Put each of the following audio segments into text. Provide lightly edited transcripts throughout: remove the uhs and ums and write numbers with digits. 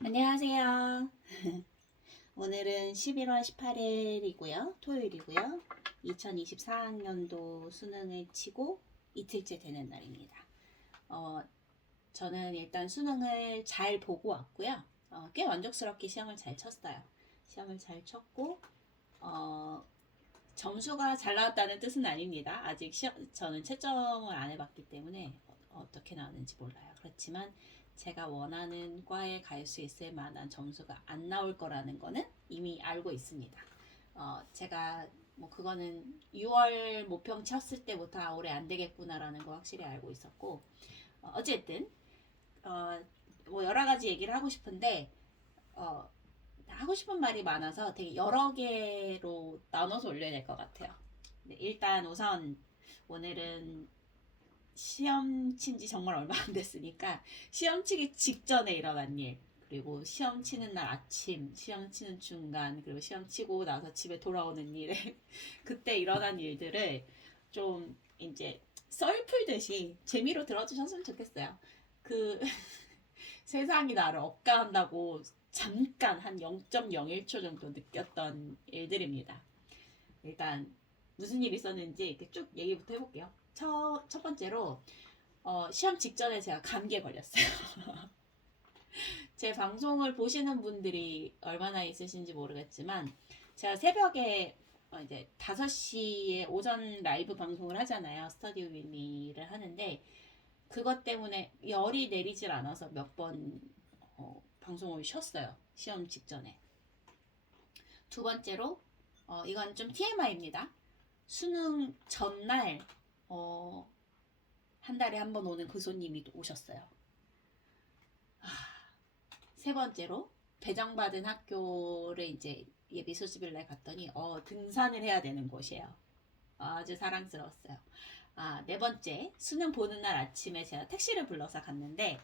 안녕하세요. 오늘은 11월 18일이고요. 토요일이고요. 2024학년도 수능을 치고 이틀째 되는 날입니다. 저는 일단 수능을 잘 보고 왔고요. 꽤 만족스럽게 시험을 잘 쳤어요. 시험을 잘 쳤고 점수가 잘 나왔다는 뜻은 아닙니다. 아직 저는 채점을 안 해봤기 때문에 어떻게 나왔는지 몰라요. 그렇지만 제가 원하는 과에 갈 수 있을 만한 점수가 안 나올 거라는 거는 이미 알고 있습니다. 제가 뭐 그거는 6월 모평 쳤을 때부터 올해 안 되겠구나라는 거 확실히 알고 있었고, 어쨌든 뭐 여러 가지 얘기를 하고 싶은데 어, 하고 싶은 말이 많아서 되게 여러 개로 나눠서 올려야 될 것 같아요. 네, 일단 우선 오늘은 시험 친 지 정말 얼마 안 됐으니까 시험 치기 직전에 일어난 일, 그리고 시험 치는 날 아침, 시험 치는 중간, 그리고 시험 치고 나서 집에 돌아오는 일에 그때 일어난 일들을 좀 이제 썰 풀듯이 재미로 들어주셨으면 좋겠어요. 그 세상이 나를 억까한다고 잠깐 한 0.01초 정도 느꼈던 일들입니다. 일단 무슨 일이 있었는지 이렇게 쭉 얘기부터 해볼게요. 첫 번째로 시험 직전에 제가 감기에 걸렸어요. 제 방송을 보시는 분들이 얼마나 있으신지 모르겠지만 제가 새벽에 이제 5시에 오전 라이브 방송을 하잖아요. 스터디 윈미를 하는데 그것 때문에 열이 내리질 않아서 몇 번 방송을 쉬었어요. 시험 직전에. 두 번째로 이건 좀 TMI입니다. 수능 전날 한 달에 한 번 오는 그 손님이 오셨어요. 세 번째로 배정받은 학교를 이제 예비 소집일 날 갔더니 등산을 해야 되는 곳이에요. 아주 사랑스러웠어요. 네 번째, 수능 보는 날 아침에 제가 택시를 불러서 갔는데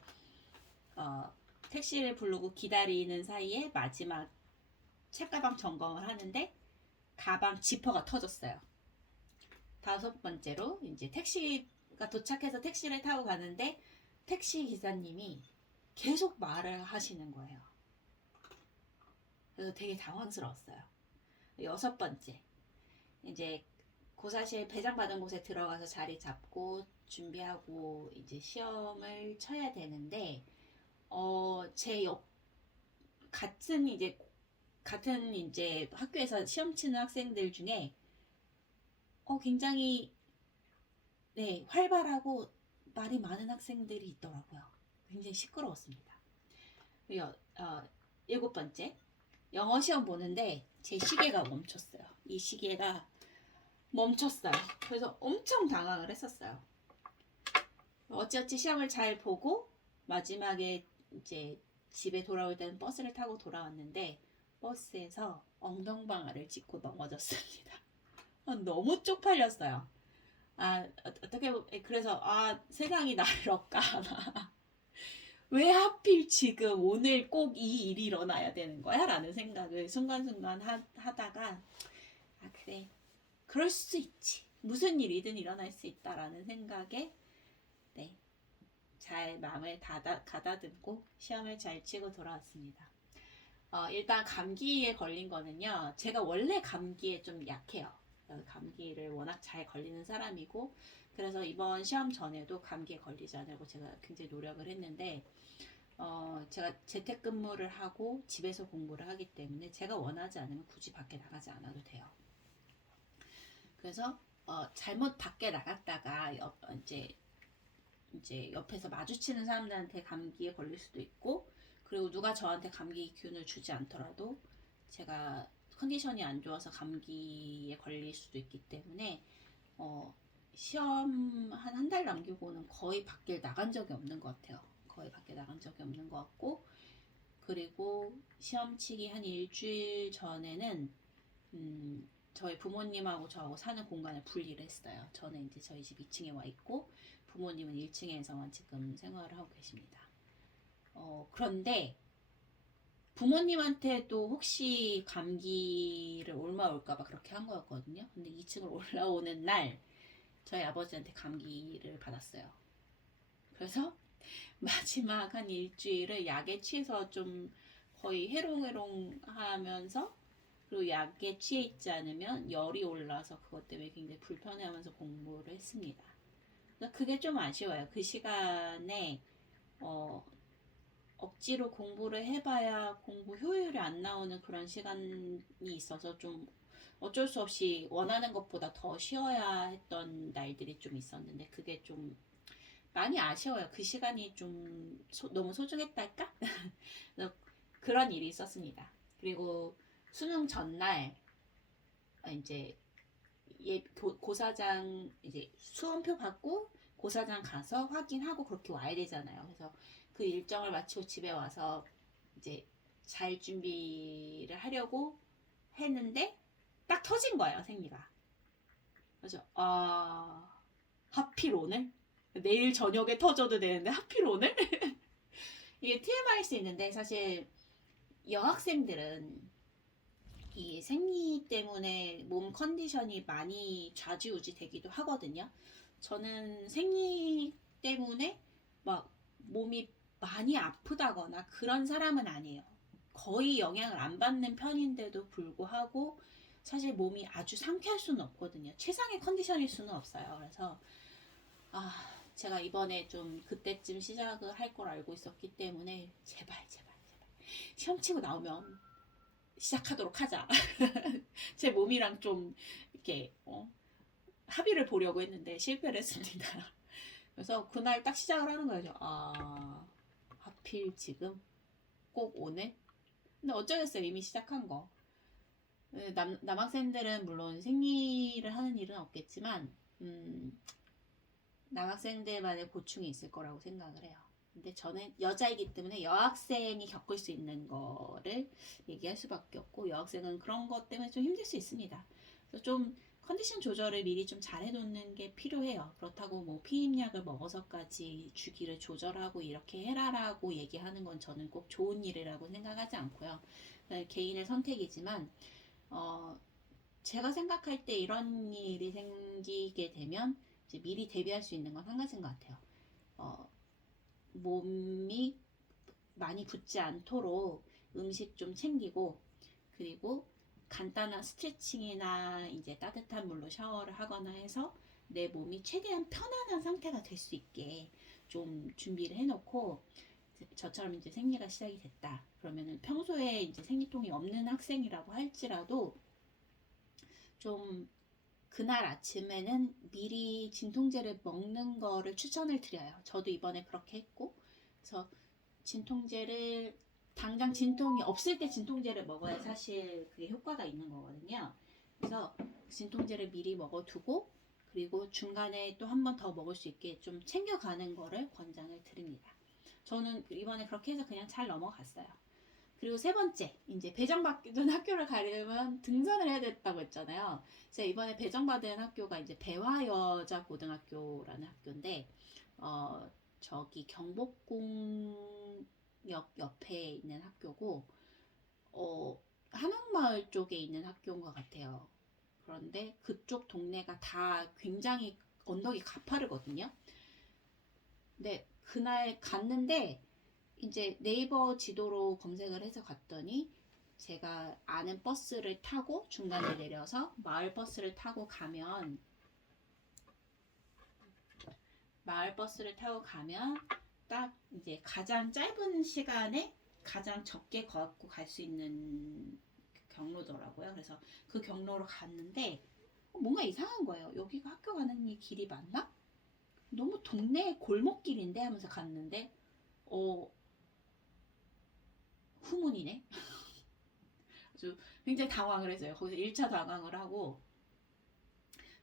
택시를 부르고 기다리는 사이에 마지막 책가방 점검을 하는데 가방 지퍼가 터졌어요. 다섯 번째로 이제 택시가 도착해서 택시를 타고 가는데 택시 기사님이 계속 말을 하시는 거예요. 그래서 되게 당황스러웠어요. 여섯 번째, 이제 고사실 배정받은 곳에 들어가서 자리 잡고 준비하고 이제 시험을 쳐야 되는데 제 옆 같은 이제 학교에서 시험 치는 학생들 중에 굉장히 네, 활발하고 말이 많은 학생들이 있더라고요. 굉장히 시끄러웠습니다. 그리고 일곱 번째, 영어 시험 보는데 제 시계가 멈췄어요. 이 시계가 멈췄어요. 그래서 엄청 당황을 했었어요. 어찌어찌 시험을 잘 보고 마지막에 이제 집에 돌아올 때는 버스를 타고 돌아왔는데 버스에서 엉덩방아를 짚고 넘어졌습니다. 너무 쪽팔렸어요. 어떻게 그래서 세상이 나를 억까하나. 왜 하필 지금 오늘 꼭 이 일이 일어나야 되는 거야? 라는 생각을 순간순간 하다가 그래, 그럴 수 있지, 무슨 일이든 일어날 수 있다라는 생각에 네, 잘 마음을 가다듬고 시험을 잘 치고 돌아왔습니다. 일단 감기에 걸린 거는요, 제가 원래 감기에 좀 약해요. 감기를 워낙 잘 걸리는 사람이고, 그래서 이번 시험 전에도 감기에 걸리지 않으려고 제가 굉장히 노력을 했는데, 제가 재택근무를 하고 집에서 공부를 하기 때문에 제가 원하지 않으면 굳이 밖에 나가지 않아도 돼요. 그래서 잘못 밖에 나갔다가 이제 옆에서 마주치는 사람들한테 감기에 걸릴 수도 있고, 그리고 누가 저한테 감기균을 주지 않더라도 제가 컨디션이 안 좋아서 감기에 걸릴 수도 있기 때문에 시험 한 달 남기고는 거의 밖에 나간 적이 없는 것 같아요. 거의 밖에 나간 적이 없는 것 같고, 그리고 시험 치기 한 일주일 전에는 저희 부모님하고 저하고 사는 공간을 분리를 했어요. 저는 이제 저희 집 2층에 와 있고 부모님은 1층에서만 지금 생활을 하고 계십니다. 그런데 부모님한테도 혹시 감기를 올까봐 그렇게 한 거였거든요. 근데 2층을 올라오는 날 저희 아버지한테 감기를 받았어요. 그래서 마지막 한 일주일을 약에 취해서 좀 거의 해롱해롱 하면서, 그리고 약에 취해 있지 않으면 열이 올라서 그것 때문에 굉장히 불편해하면서 공부를 했습니다. 그러니까 그게 좀 아쉬워요. 그 시간에 어, 억지로 공부를 해봐야 공부 효율이 안 나오는 그런 시간이 있어서 좀 어쩔 수 없이 원하는 것보다 더 쉬어야 했던 날들이 좀 있었는데, 그게 좀 많이 아쉬워요. 그 시간이 좀 너무 소중했달까? 그런 일이 있었습니다. 그리고 수능 전날 이제 고사장 이제 수험표 받고 고사장 가서 확인하고 그렇게 와야 되잖아요. 그래서 그 일정을 마치고 집에 와서 이제 잘 준비를 하려고 했는데 딱 터진 거예요, 생리가. 그래서 하필 오늘? 내일 저녁에 터져도 되는데 하필 오늘? 이게 TMI일 수 있는데, 사실 여학생들은 이 생리 때문에 몸 컨디션이 많이 좌지우지 되기도 하거든요. 저는 생리 때문에 막 몸이 많이 아프다거나 그런 사람은 아니에요. 거의 영향을 안 받는 편인데도 불구하고 사실 몸이 아주 상쾌할 수는 없거든요. 최상의 컨디션일 수는 없어요. 그래서 제가 이번에 좀 그때쯤 시작을 할 걸 알고 있었기 때문에 제발 시험 치고 나오면 시작하도록 하자. 제 몸이랑 좀 이렇게 합의를 보려고 했는데 실패를 했습니다. 그래서 그날 딱 시작을 하는 거죠. 하필 지금 꼭 오늘? 근데 어쩌겠어요. 이미 시작한 거. 남학생들은 물론 생리를 하는 일은 없겠지만 남학생들만의 고충이 있을 거라고 생각을 해요. 근데 저는 여자이기 때문에 여학생이 겪을 수 있는 거를 얘기할 수밖에 없고, 여학생은 그런 것 때문에 좀 힘들 수 있습니다. 그래서 좀 컨디션 조절을 미리 좀 잘 해놓는 게 필요해요. 그렇다고 뭐 피임약을 먹어서까지 주기를 조절하고 이렇게 해라라고 얘기하는 건 저는 꼭 좋은 일이라고 생각하지 않고요. 개인의 선택이지만 제가 생각할 때 이런 일이 생기게 되면 이제 미리 대비할 수 있는 건 한 가지인 것 같아요. 몸이 많이 붓지 않도록 음식 좀 챙기고, 그리고 간단한 스트레칭이나 이제 따뜻한 물로 샤워를 하거나 해서 내 몸이 최대한 편안한 상태가 될 수 있게 좀 준비를 해놓고, 저처럼 이제 생리가 시작이 됐다. 그러면은 평소에 이제 생리통이 없는 학생이라고 할지라도 좀 그날 아침에는 미리 진통제를 먹는 거를 추천을 드려요. 저도 이번에 그렇게 했고, 그래서 진통제를 당장 진통이 없을 때 진통제를 먹어야 사실 그게 효과가 있는 거거든요. 그래서 진통제를 미리 먹어두고, 그리고 중간에 또 한 번 더 먹을 수 있게 좀 챙겨가는 거를 권장을 드립니다. 저는 이번에 그렇게 해서 그냥 잘 넘어갔어요. 그리고 세 번째, 이제 배정받은 학교를 가려면 등산을 해야 됐다고 했잖아요. 제가 이번에 배정받은 학교가 이제 배화여자고등학교라는 학교인데, 저기 경복궁역 옆에 있는 학교고, 한옥마을 쪽에 있는 학교인 것 같아요. 그런데 그쪽 동네가 다 굉장히 언덕이 가파르거든요. 근데 그날 갔는데 이제 네이버 지도로 검색을 해서 갔더니, 제가 아는 버스를 타고 중간에 내려서 마을 버스를 타고 가면 딱 이제 가장 짧은 시간에 가장 적게 걷고 갈 수 있는 경로더라고요. 그래서 그 경로로 갔는데 뭔가 이상한 거예요. 여기가 학교 가는 이 길이 맞나? 너무 동네 골목길인데 하면서 갔는데 후문이네. 아주 굉장히 당황을 했어요. 거기서 1차 당황을 하고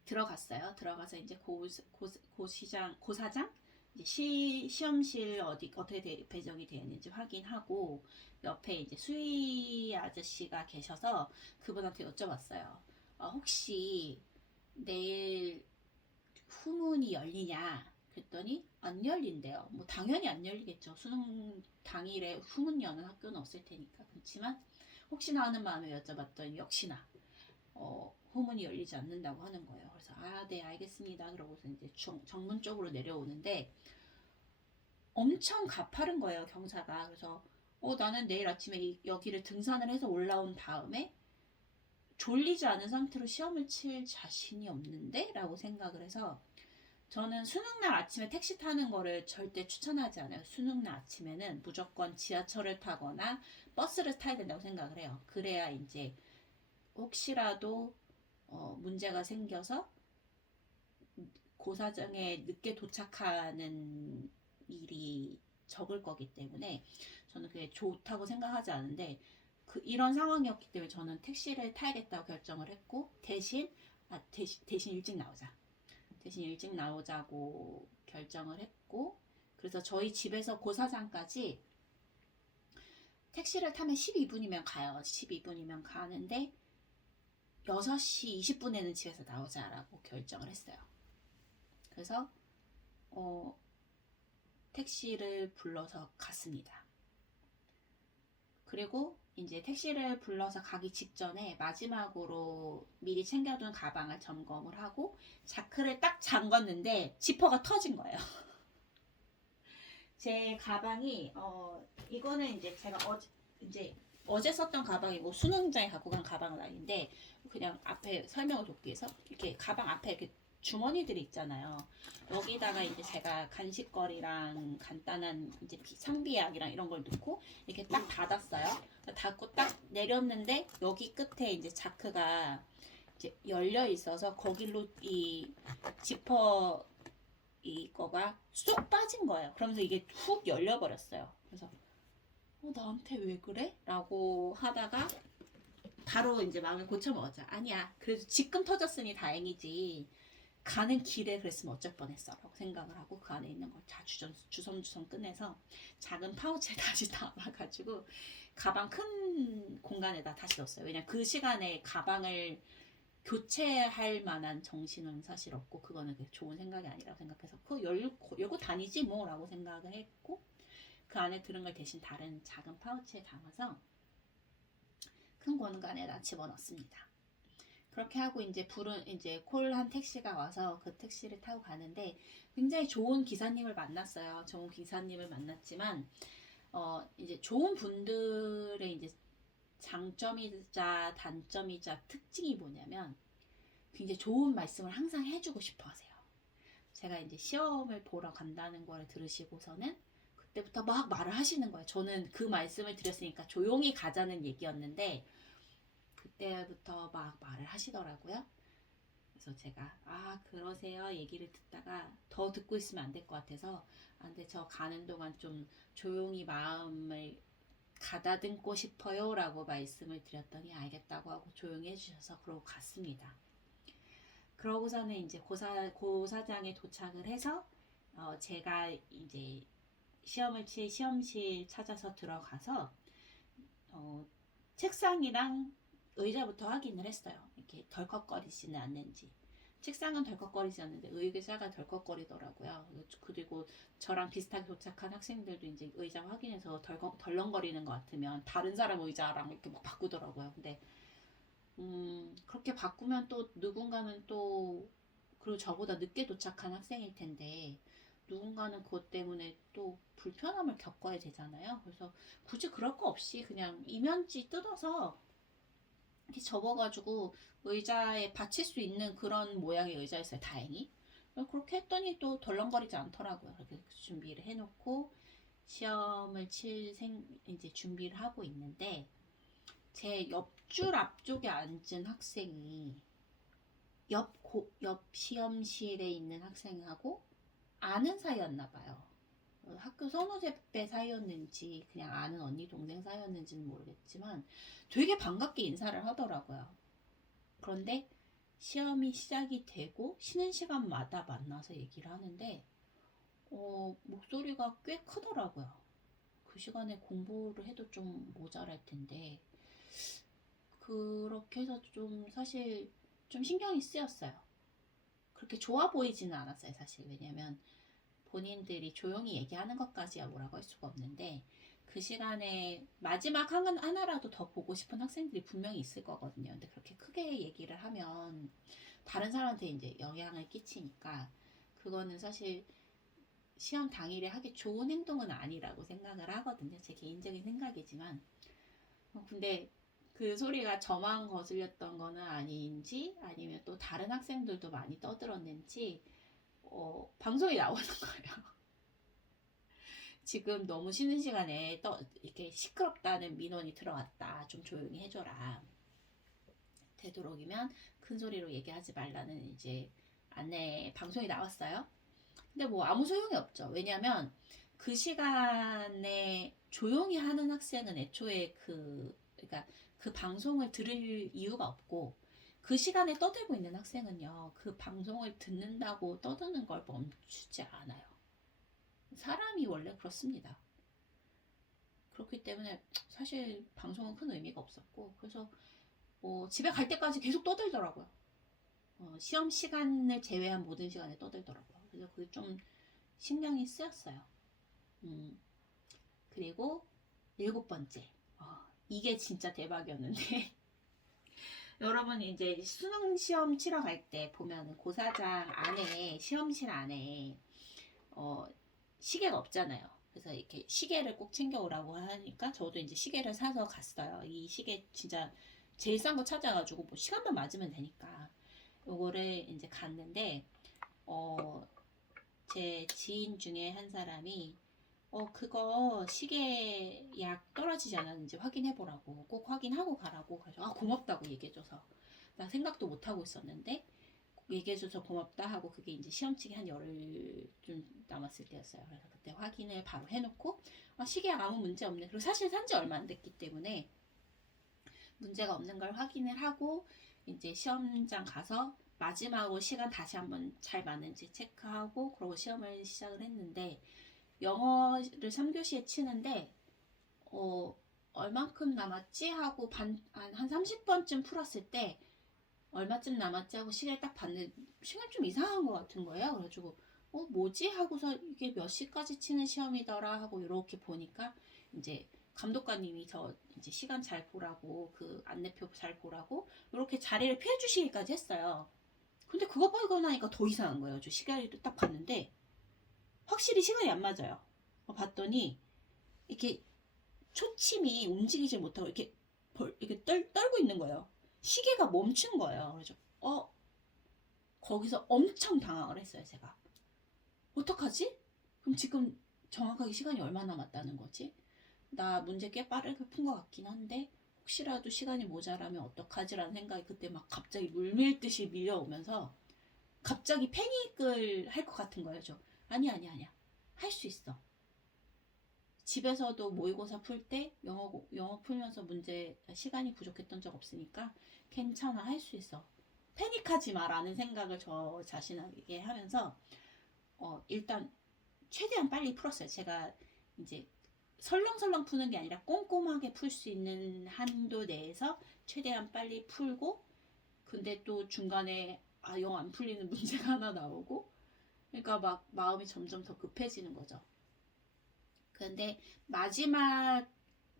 들어갔어요. 들어가서 이제 고사장 이제 시험실 어떻게 배정이 되어 있는지 확인하고, 옆에 이제 수의 아저씨가 계셔서 그분한테 여쭤봤어요. 혹시 내일 후문이 열리냐? 그랬더니 안 열린대요. 뭐 당연히 안 열리겠죠. 수능 당일에 후문 여는 학교는 없을 테니까. 그렇지만 혹시나 하는 마음에 여쭤봤더니 역시나 후문이 열리지 않는다고 하는 거예요. 그래서 네 알겠습니다. 그러고서 이제 정문 쪽으로 내려오는데 엄청 가파른 거예요, 경사가. 그래서 나는 내일 아침에 여기를 등산을 해서 올라온 다음에 졸리지 않은 상태로 시험을 칠 자신이 없는데? 라고 생각을 해서 저는 수능날 아침에 택시 타는 거를 절대 추천하지 않아요. 수능날 아침에는 무조건 지하철을 타거나 버스를 타야 된다고 생각을 해요. 그래야 이제 혹시라도 문제가 생겨서 고사장에 늦게 도착하는 일이 적을 거기 때문에 저는 그게 좋다고 생각하지 않은데 이런 상황이었기 때문에 저는 택시를 타야겠다고 결정을 했고 대신 일찍 나오자. 대신 일찍 나오자고 결정을 했고 그래서 저희 집에서 고사장까지 택시를 타면 12분이면 가요. 12분이면 가는데 6시 20분에는 집에서 나오자라고 결정을 했어요. 그래서 택시를 불러서 갔습니다. 그리고 이제 택시를 불러서 가기 직전에 마지막으로 미리 챙겨둔 가방을 점검을 하고 자크를 딱 잠궜는데 지퍼가 터진 거예요. 제 가방이 이거는 이제 제가 어제 썼던 가방이고 수능장에 갖고 간 가방은 아닌데 그냥 앞에 설명을 돕기 위해서 이렇게 가방 앞에 이렇게 주머니들이 있잖아요. 여기다가 이제 제가 간식거리랑 간단한 이제 상비약이랑 이런 걸 넣고 이렇게 딱 닫았어요. 닫고 딱 내렸는데 여기 끝에 이제 자크가 이제 열려 있어서 거길로 이 지퍼 이거가 쏙 빠진 거예요. 그러면서 이게 훅 열려버렸어요. 그래서 나한테 왜 그래? 라고 하다가 바로 이제 마음을 고쳐먹었죠. 아니야. 그래도 지금 터졌으니 다행이지. 가는 길에 그랬으면 어쩔 뻔했어 라고 생각을 하고 그 안에 있는 걸 다 주섬주섬 꺼내서 작은 파우치에 다시 담아가지고 가방 큰 공간에다 다시 넣었어요. 왜냐면 그 시간에 가방을 교체할 만한 정신은 사실 없고 그거는 좋은 생각이 아니라고 생각해서 그거 열고 다니지 뭐 라고 생각을 했고 그 안에 들은 걸 대신 다른 작은 파우치에 담아서 큰 공간에다 집어넣습니다. 그렇게 하고 이제 콜한 택시가 와서 그 택시를 타고 가는데 굉장히 좋은 기사님을 만났어요. 좋은 기사님을 만났지만 이제 좋은 분들의 이제 장점이자 단점이자 특징이 뭐냐면 굉장히 좋은 말씀을 항상 해주고 싶어 하세요. 제가 이제 시험을 보러 간다는 걸 들으시고서는 그때부터 막 말을 하시는 거예요. 저는 그 말씀을 드렸으니까 조용히 가자는 얘기였는데 그때부터 막 말을 하시더라고요. 그래서 제가 그러세요 얘기를 듣다가 더 듣고 있으면 안 될 것 같아서 근데 저 가는 동안 좀 조용히 마음을 가다듬고 싶어요 라고 말씀을 드렸더니 알겠다고 하고 조용히 해주셔서 그러고 갔습니다. 그러고서는 이제 고사장에 도착을 해서 제가 이제 시험을 칠 시험실 찾아서 들어가서 책상이랑 의자부터 확인을 했어요. 이렇게 덜컥거리지는 않는지. 책상은 덜컥거리지 않는데 의자가 덜컥거리더라고요. 그리고 저랑 비슷하게 도착한 학생들도 이제 의자 확인해서 덜렁거리는 것 같으면 다른 사람 의자랑 이렇게 막 바꾸더라고요. 근데 그렇게 바꾸면 또 누군가는 또 그리고 저보다 늦게 도착한 학생일 텐데 누군가는 그것 때문에 또 불편함을 겪어야 되잖아요. 그래서 굳이 그럴 거 없이 그냥 이면지 뜯어서 이렇게 접어가지고 의자에 받칠 수 있는 그런 모양의 의자였어요. 다행히. 그렇게 했더니 또 덜렁거리지 않더라고요. 그렇게 준비를 해놓고 시험을 이제 준비를 하고 있는데 제 옆줄 앞쪽에 앉은 학생이 옆 시험실에 있는 학생하고 아는 사이였나 봐요. 학교 선후배배 사이였는지 그냥 아는 언니 동생 사이였는지는 모르겠지만 되게 반갑게 인사를 하더라고요. 그런데 시험이 시작이 되고 쉬는 시간마다 만나서 얘기를 하는데 목소리가 꽤 크더라고요. 그 시간에 공부를 해도 좀 모자랄 텐데 그렇게 해서 좀 사실 좀 신경이 쓰였어요. 그렇게 좋아 보이지는 않았어요, 사실. 왜냐면 본인들이 조용히 얘기하는 것까지야 뭐라고 할 수가 없는데 그 시간에 마지막 하나라도 더 보고 싶은 학생들이 분명히 있을 거거든요. 근데 그렇게 크게 얘기를 하면 다른 사람한테 이제 영향을 끼치니까 그거는 사실 시험 당일에 하기 좋은 행동은 아니라고 생각을 하거든요. 제 개인적인 생각이지만. 근데 그 소리가 저만 거슬렸던 거는 아닌지 아니면 또 다른 학생들도 많이 떠들었는지 방송이 나오는 거예요. 지금 너무 쉬는 시간에 이렇게 시끄럽다는 민원이 들어왔다. 좀 조용히 해줘라. 되도록이면 큰 소리로 얘기하지 말라는 이제 안내 방송이 나왔어요. 근데 뭐 아무 소용이 없죠. 왜냐면 그 시간에 조용히 하는 학생은 애초에 그러니까 그 방송을 들을 이유가 없고 그 시간에 떠들고 있는 학생은요. 그 방송을 듣는다고 떠드는 걸 멈추지 않아요. 사람이 원래 그렇습니다. 그렇기 때문에 사실 방송은 큰 의미가 없었고 그래서 집에 갈 때까지 계속 떠들더라고요. 시험 시간을 제외한 모든 시간에 떠들더라고요. 그래서 그게 좀 신경이 쓰였어요. 그리고 7번째. 이게 진짜 대박이었는데 여러분 이제 수능 시험 치러 갈 때 보면 고사장 안에 시험실 안에 시계가 없잖아요. 그래서 이렇게 시계를 꼭 챙겨오라고 하니까 저도 이제 시계를 사서 갔어요. 이 시계 진짜 제일 싼 거 찾아가지고 뭐 시간만 맞으면 되니까 요거를 이제 갔는데 제 지인 중에 한 사람이 그거 시계 약 떨어지지 않았는지 확인해보라고 꼭 확인하고 가라고 그래서 고맙다고 얘기해줘서 나 생각도 못하고 있었는데 얘기해줘서 고맙다 하고 그게 이제 시험치기 한 열흘쯤 남았을 때였어요. 그래서 그때 확인을 바로 해놓고 시계 아무 문제 없네. 그리고 사실 산지 얼마 안 됐기 때문에 문제가 없는 걸 확인을 하고 이제 시험장 가서 마지막으로 시간 다시 한번 잘 맞는지 체크하고 그러고 시험을 시작을 했는데 영어를 3교시에 치는데 얼만큼 남았지 하고 한 30번쯤 풀었을 때 얼마쯤 남았지 하고 시계를 딱 봤는데 시간이 좀 이상한 것 같은 거예요. 그래가지고 뭐지 하고서 이게 몇 시까지 치는 시험이더라 하고 이렇게 보니까 이제 감독관님이 저 이제 시간 잘 보라고 그 안내표 잘 보라고 이렇게 자리를 피해 주시기까지 했어요. 근데 그거 보고 나니까 더 이상한 거예요. 저 시계를 딱 봤는데 확실히 시간이 안 맞아요. 봤더니 이렇게 초침이 움직이질 못하고 이렇게 떨고 있는 거예요. 시계가 멈춘 거예요. 그래서 거기서 엄청 당황을 했어요. 제가 어떡하지? 그럼 지금 정확하게 시간이 얼마 남았다는 거지? 나 문제 꽤 빠르게 푼 것 같긴 한데 혹시라도 시간이 모자라면 어떡하지라는 생각이 그때 막 갑자기 물밀듯이 밀려오면서 갑자기 패닉을 할 것 같은 거예요. 아니야 할 수 있어. 집에서도 모의고사 풀 때 영어 풀면서 문제 시간이 부족했던 적 없으니까 괜찮아 할 수 있어. 패닉하지 마라는 생각을 저 자신에게 하면서 일단 최대한 빨리 풀었어요. 제가 이제 설렁설렁 푸는 게 아니라 꼼꼼하게 풀 수 있는 한도 내에서 최대한 빨리 풀고 근데 또 중간에 영 안 풀리는 문제가 하나 나오고 그러니까 막 마음이 점점 더 급해지는 거죠. 그런데 마지막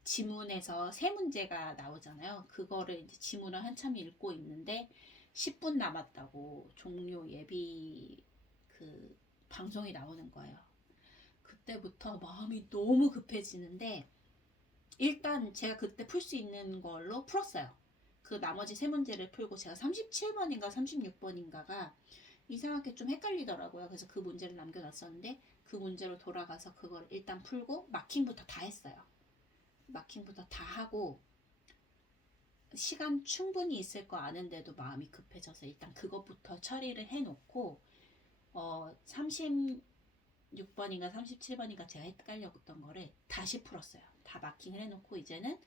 지문에서 세 문제가 나오잖아요. 그거를 이제 지문을 한참 읽고 있는데 10분 남았다고 종료 예비 그 방송이 나오는 거예요. 그때부터 마음이 너무 급해지는데 일단 제가 그때 풀 수 있는 걸로 풀었어요. 그 나머지 세 문제를 풀고 제가 37번인가 36번인가가 이상하게 좀 헷갈리더라고요. 그래서 그 문제를 남겨놨었는데 그 문제로 돌아가서 그걸 일단 풀고 마킹부터 다 했어요. 마킹부터 다 하고 시간 충분히 있을 거 아는데도 마음이 급해져서 일단 그것부터 처리를 해놓고 36번인가 37번인가 제가 헷갈렸던 거를 다시 풀었어요. 다 마킹을 해놓고 이제는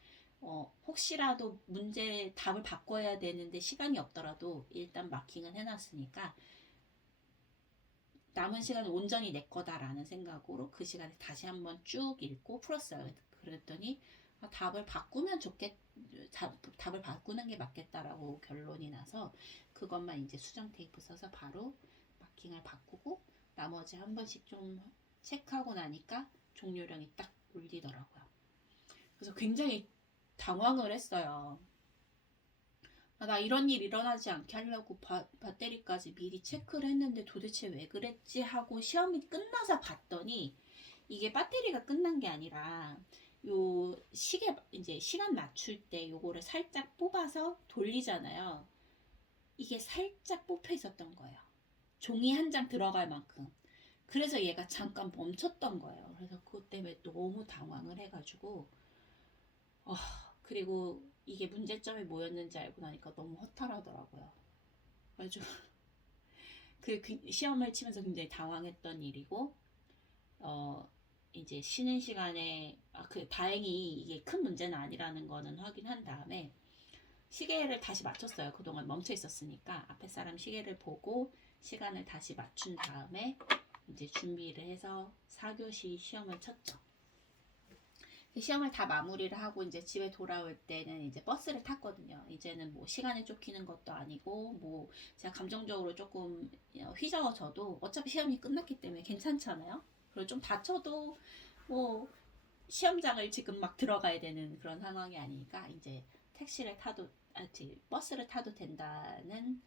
혹시라도 문제 답을 바꿔야 되는데 시간이 없더라도 일단 마킹은 해놨으니까 남은 시간은 온전히 내 거다라는 생각으로 그 시간에 다시 한번 쭉 읽고 풀었어요. 그랬더니 답을 바꾸면 답을 바꾸는 게 맞겠다라고 결론이 나서 그것만 이제 수정 테이프 써서 바로 마킹을 바꾸고 나머지 한 번씩 좀 체크하고 나니까 종료령이 딱 울리더라고요. 그래서 굉장히 당황을 했어요. 나 이런 일 일어나지 않게 하려고 배터리까지 미리 체크를 했는데 도대체 왜 그랬지 하고 시험이 끝나서 봤더니 이게 배터리가 끝난 게 아니라 요 시계 이제 시간 맞출 때 요거를 살짝 뽑아서 돌리잖아요. 이게 살짝 뽑혀 있었던 거예요. 종이 한 장 들어갈 만큼. 그래서 얘가 잠깐 멈췄던 거예요. 그래서 그것 때문에 너무 당황을 해가지고 어, 그리고 이게 문제점이 뭐였는지 알고 나니까 너무 허탈하더라고요. 아주 그 시험을 치면서 굉장히 당황했던 일이고 어 이제 쉬는 시간에 그 다행히 이게 큰 문제는 아니라는 거는 확인한 다음에 시계를 다시 맞췄어요. 그동안 멈춰 있었으니까 앞에 사람 시계를 보고 시간을 다시 맞춘 다음에 이제 준비를 해서 4교시 시험을 쳤죠. 시험을 다 마무리를 하고 이제 집에 돌아올 때는 이제 버스를 탔거든요. 이제는 뭐 시간에 쫓기는 것도 아니고 뭐 제가 감정적으로 조금 휘저어져도 어차피 시험이 끝났기 때문에 괜찮잖아요. 그리고 좀 다쳐도 뭐 시험장을 지금 막 들어가야 되는 그런 상황이 아니니까 이제 택시를 타도 버스를 타도 된다는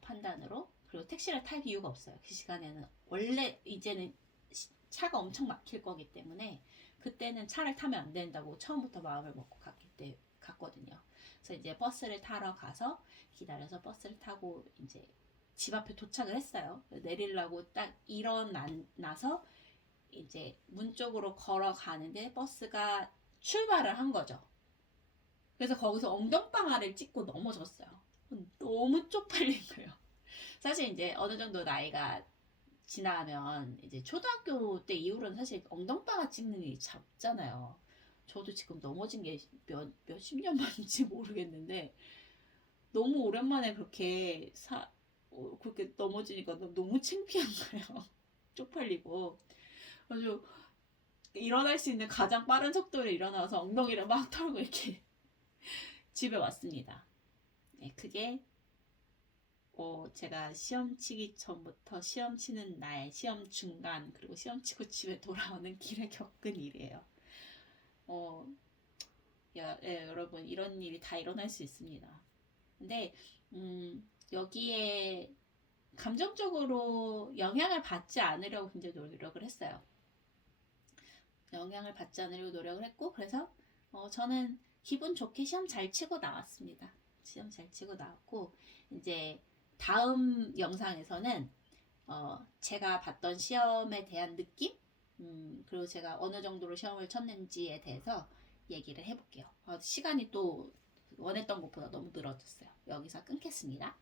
판단으로 그리고 택시를 탈 이유가 없어요. 그 시간에는 원래 이제는 차가 엄청 막힐 거기 때문에 그때는 차를 타면 안 된다고 처음부터 마음을 먹고 갔거든요. 그래서 이제 버스를 타러 가서 기다려서 버스를 타고 이제 집 앞에 도착을 했어요. 내리려고 딱 일어나서 이제 문 쪽으로 걸어가는데 버스가 출발을 한 거죠. 그래서 거기서 엉덩방아를 찍고 넘어졌어요. 너무 쪽팔린 거예요. 사실 이제 어느 정도 나이가 지나면 이제 초등학교 때 이후로는 사실 엉덩방아 찍는 일이 잡잖아요. 저도 지금 넘어진 게 몇십 년 만인지 모르겠는데 너무 오랜만에 그렇게 넘어지니까 너무 창피한 거예요. 쪽팔리고. 아주 일어날 수 있는 가장 빠른 속도로 일어나서 엉덩이를 막 털고 이렇게 집에 왔습니다. 네, 그게 제가 시험 치기 전부터 시험 치는 날, 시험 중간, 그리고 시험 치고 집에 돌아오는 길에 겪은 일이에요. 어, 여러분, 이런 일이 다 일어날 수 있습니다. 근데, 여기에 감정적으로 영향을 받지 않으려고 굉장히 노력을 했어요. 영향을 받지 않으려고 노력을 했고, 그래서, 저는 기분 좋게 시험 잘 치고 나왔습니다. 시험 잘 치고 나왔고, 이제, 다음 영상에서는 제가 봤던 시험에 대한 느낌, 그리고 제가 어느 정도로 시험을 쳤는지에 대해서 얘기를 해볼게요. 시간이 또 원했던 것보다 너무 늘어졌어요. 여기서 끊겠습니다.